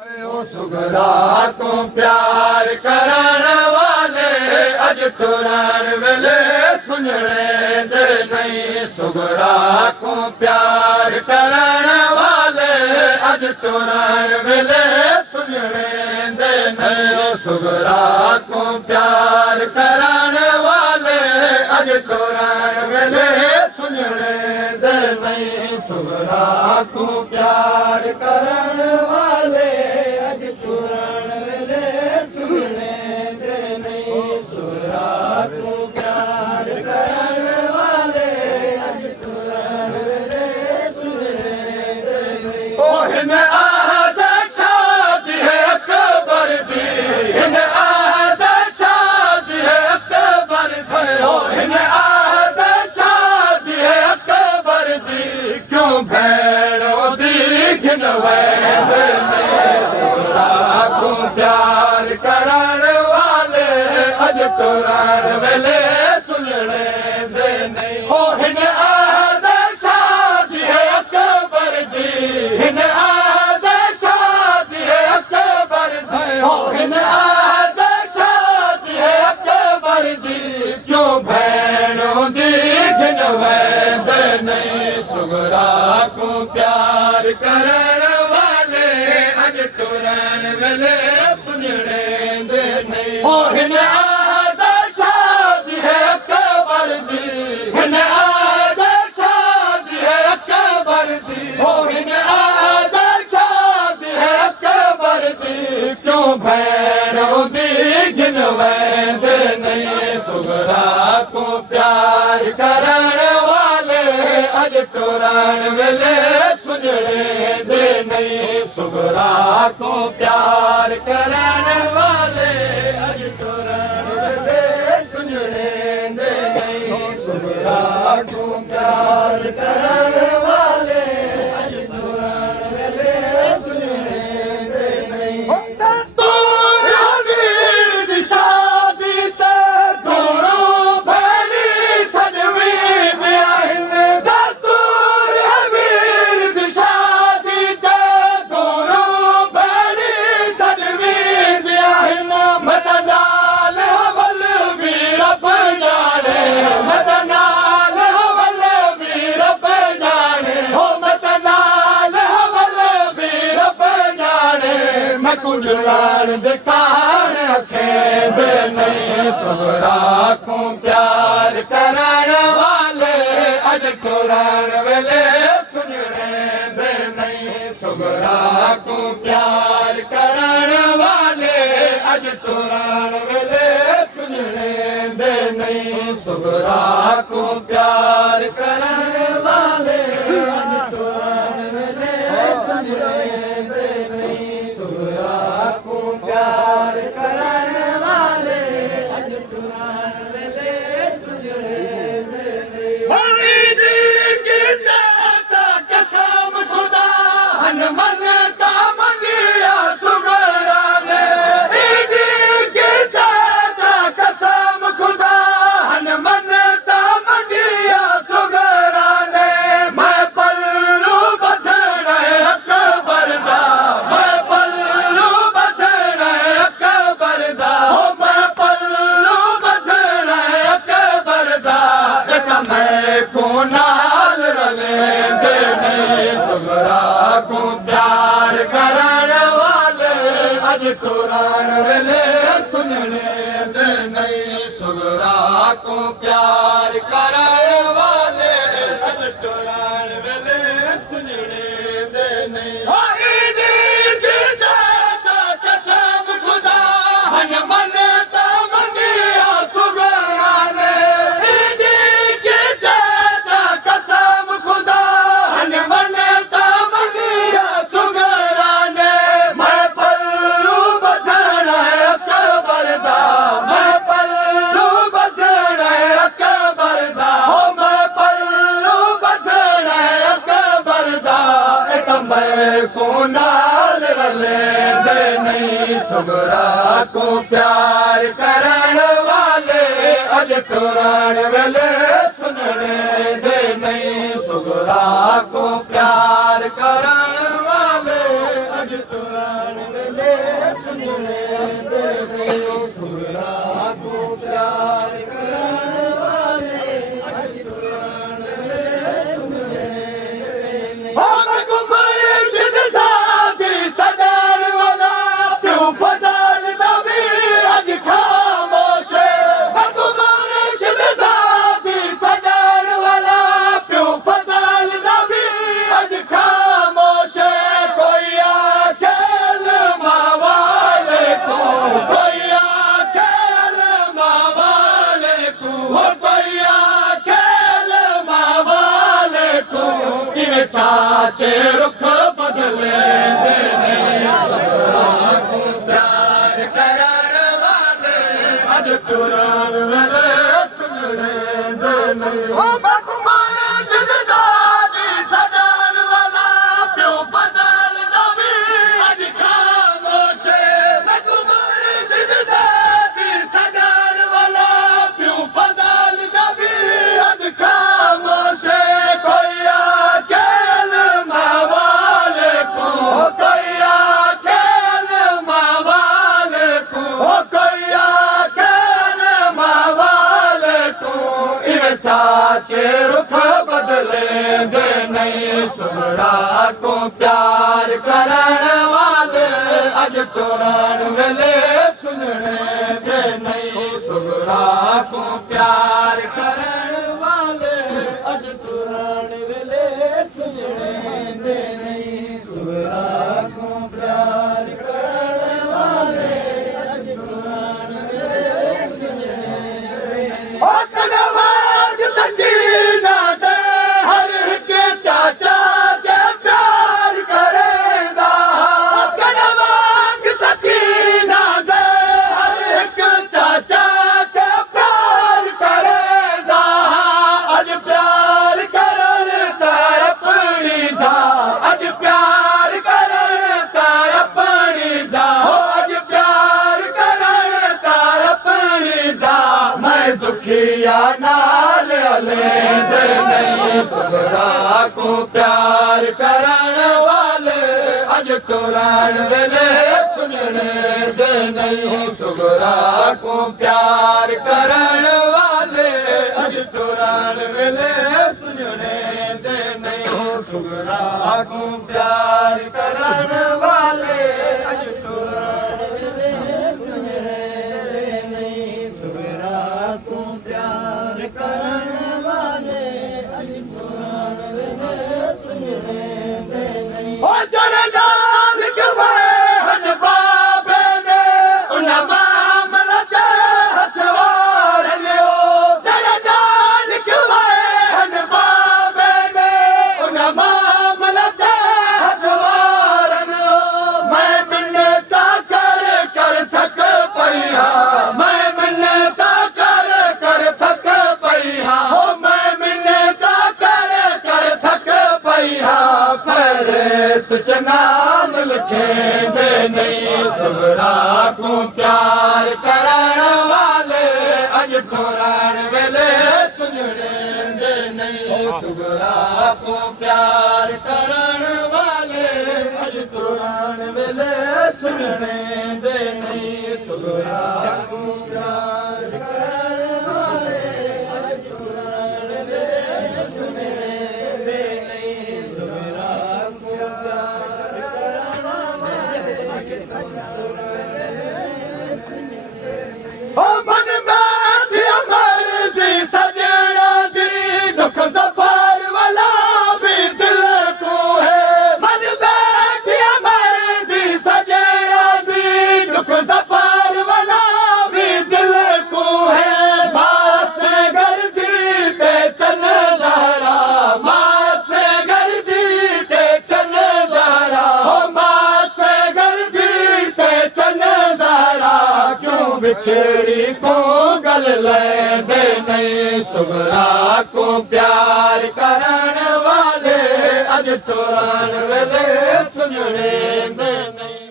सुगरा को प्यार करण वाले अज तुरण वेले सुनने दे नहीं। सुगरा को प्यार करण वाले अज तुरण वेले सुनने दे नहीं। सुगरा को प्यार करण वाले अज तुरण वेले सुनने दे नहीं। सुगरा को प्यार करण वाले प्यार करण वाले अज तुरण वेले सुनने दे नहीं। हो हिन आद शादी है अकबर दी, हिन आद शादी है अकबर दी। हो हिन आद शादी है अकबर दी, क्यों भेणों दी घिन वेंदे नहीं। सुगरा को प्यार करण वाले अज तुरण वेले सुनने दे नहीं। हो हिन आद शादी है अकबर दी, हिन आद शादी है अकबर दी। हो हिन आद शादी है अकबर दी, क्यों भेणों दी घिन वेंदे नहीं। सुगरा को प्यार करण वाले अज तुरण वेले सुनने दे नहीं। सुगरा को प्यार करण वाले अज तुरण वेले सुनने दे नहीं। सुगरा को प्यार करण वाले अज तुरण वेले सुनने दे नहीं। शादी ते दोनों भेड़ी सजवी आहिन। दस्तूर हबीब दी शादी ते दोनों भेड़ी सजवी आहिन। मदनाल हवल भी रब जाने, मदनाल हवल भी रब जाने। हो मदनाल हवल भी रब जाने, मैं कुड़लान दिखान अखें दे नहीं। सुगरा को प्यार करण वाले अज तुरण वेले सुनने दे नहीं। सुगरा को प्यार करण वाले अज तुरण वेले सुनने दे नहीं। सुगरा को प्यार करण वाले अज तुरण वेले सुनने दे नहीं। सुगरा को प्यार करण वाले अज तुरण वेले सुनने दे नहीं। बड़ी दी की दाता कसम खुदा हन मन ता मंगिया सुगरा ने। ईदी की दाता कसम खुदा हन मन ता मंगिया सुगरा ने। मैं पल्लू बधना अकबर दा, मैं पल्लू बधना अकबर दा। हो मैं पल्लू बधना अकबर दा, एक मैं को नाल रले दे नहीं। सुगरा को प्यार करण वाले अज तुरण वेले सुनने दे नहीं। सुगरा को प्यार करण वाले अज तुरण वेले सुनने दे नहीं। हो ईदी की दाता कसम खुदा हन मन ता मंगिया सुगरा ने। ईदी की दाता कसम खुदा हन मन ता मंगिया सुगरा ने। मैं पल्लू बधना अकबर दा, मैं पल्लू बधना अकबर दा। हो मैं पल्लू बधना अकबर दा, एक मैं को नाल रले दे नहीं। सुगरा को प्यार करण वाले अज तुरण वेले सुनने दे नहीं। सुगरा को प्यार करण वाले अज तुरण चाचे रुख बदलेंदे नहीं सुगरा को प्यार करण वाले अज तुरन वेले सुनने दे नहीं ओ बखुमार शहजादी सदाल वाला प्यो फजल नबी अज खामोश बखुमार शहजादी सदाल वाला प्यो फजल नबी अज खामोश कोई अकेल मावाले को कोई अकेल मावाले को कोई अकेल मावाले को इवे चाचे रुख बदलेंदे नहीं सुगरा को प्यार करण वाले अज तुरन वेले सुनने दे नहीं सुगरा को प्यार करण वाले अज तुरन वेले सुनने दे नहीं सुगरा को प्यार करण वाले अज तुरन वेले सुनने दे ओ कदमाग सकीना दे हर के चाचा के प्यार करेगा कदमाग सकीना दे हर के चाचा के प्यार करेगा अज प्यार करता अपनी जा अज प्यार करता अपनी जा अज प्यार करता अपनी जा मैं दुखिया नाल लेंदे नहीं सुगरा को प्यार करण वाले अज तुरन वेले सुनने दे नहीं सुगरा को प्यार करण वाले अज तुरन वेले सुनने दे नहीं सुगरा को प्यार करण वाले अज तुरन वेले सुनने दे नहीं सुगरा को प्यार करण वाले अज तुरन वेले सुनने दे नहीं ओ जड़े नाल कवे हन बाबे ने उन मामल दे हसवार लियो जड़े नाल कवे हन बाबे ने उन मामल दे हसवार लियो मैं मिन्नता कर थक पईहा मैं मिन्नता कर थक पईहा हो मैं मिन्नता कर थक पईहा फरिश्त च नाम लिखेंदे नहीं सुगरा को प्यार करण वाले अज तुरन वेले सुनने दे नहीं सुगरा को प्यार करण वाले अज तुरन वेले सुनने दे नहीं सुगरा को प्यार करण वाले अज तुरन वेले सुनने दे नहीं सुगरा को प्यार करण वाले अज तुरन वेले सुनने ओ मन में थी मर्जी सजना दी दुख सफर वाला भी दिल को है मन में थी मर्जी सजना दी दुख सफर वाला भी दिल को है माँ से गर्दी ते चन जहरा माँ से गर्दी ते चन जहरा हो माँ से गर्दी ते चन जहरा क्यों बिछड़ी को गल लेंदे नहीं सुगरा को प्यार करण वाले अज तुरन वेले सुनने दे नहीं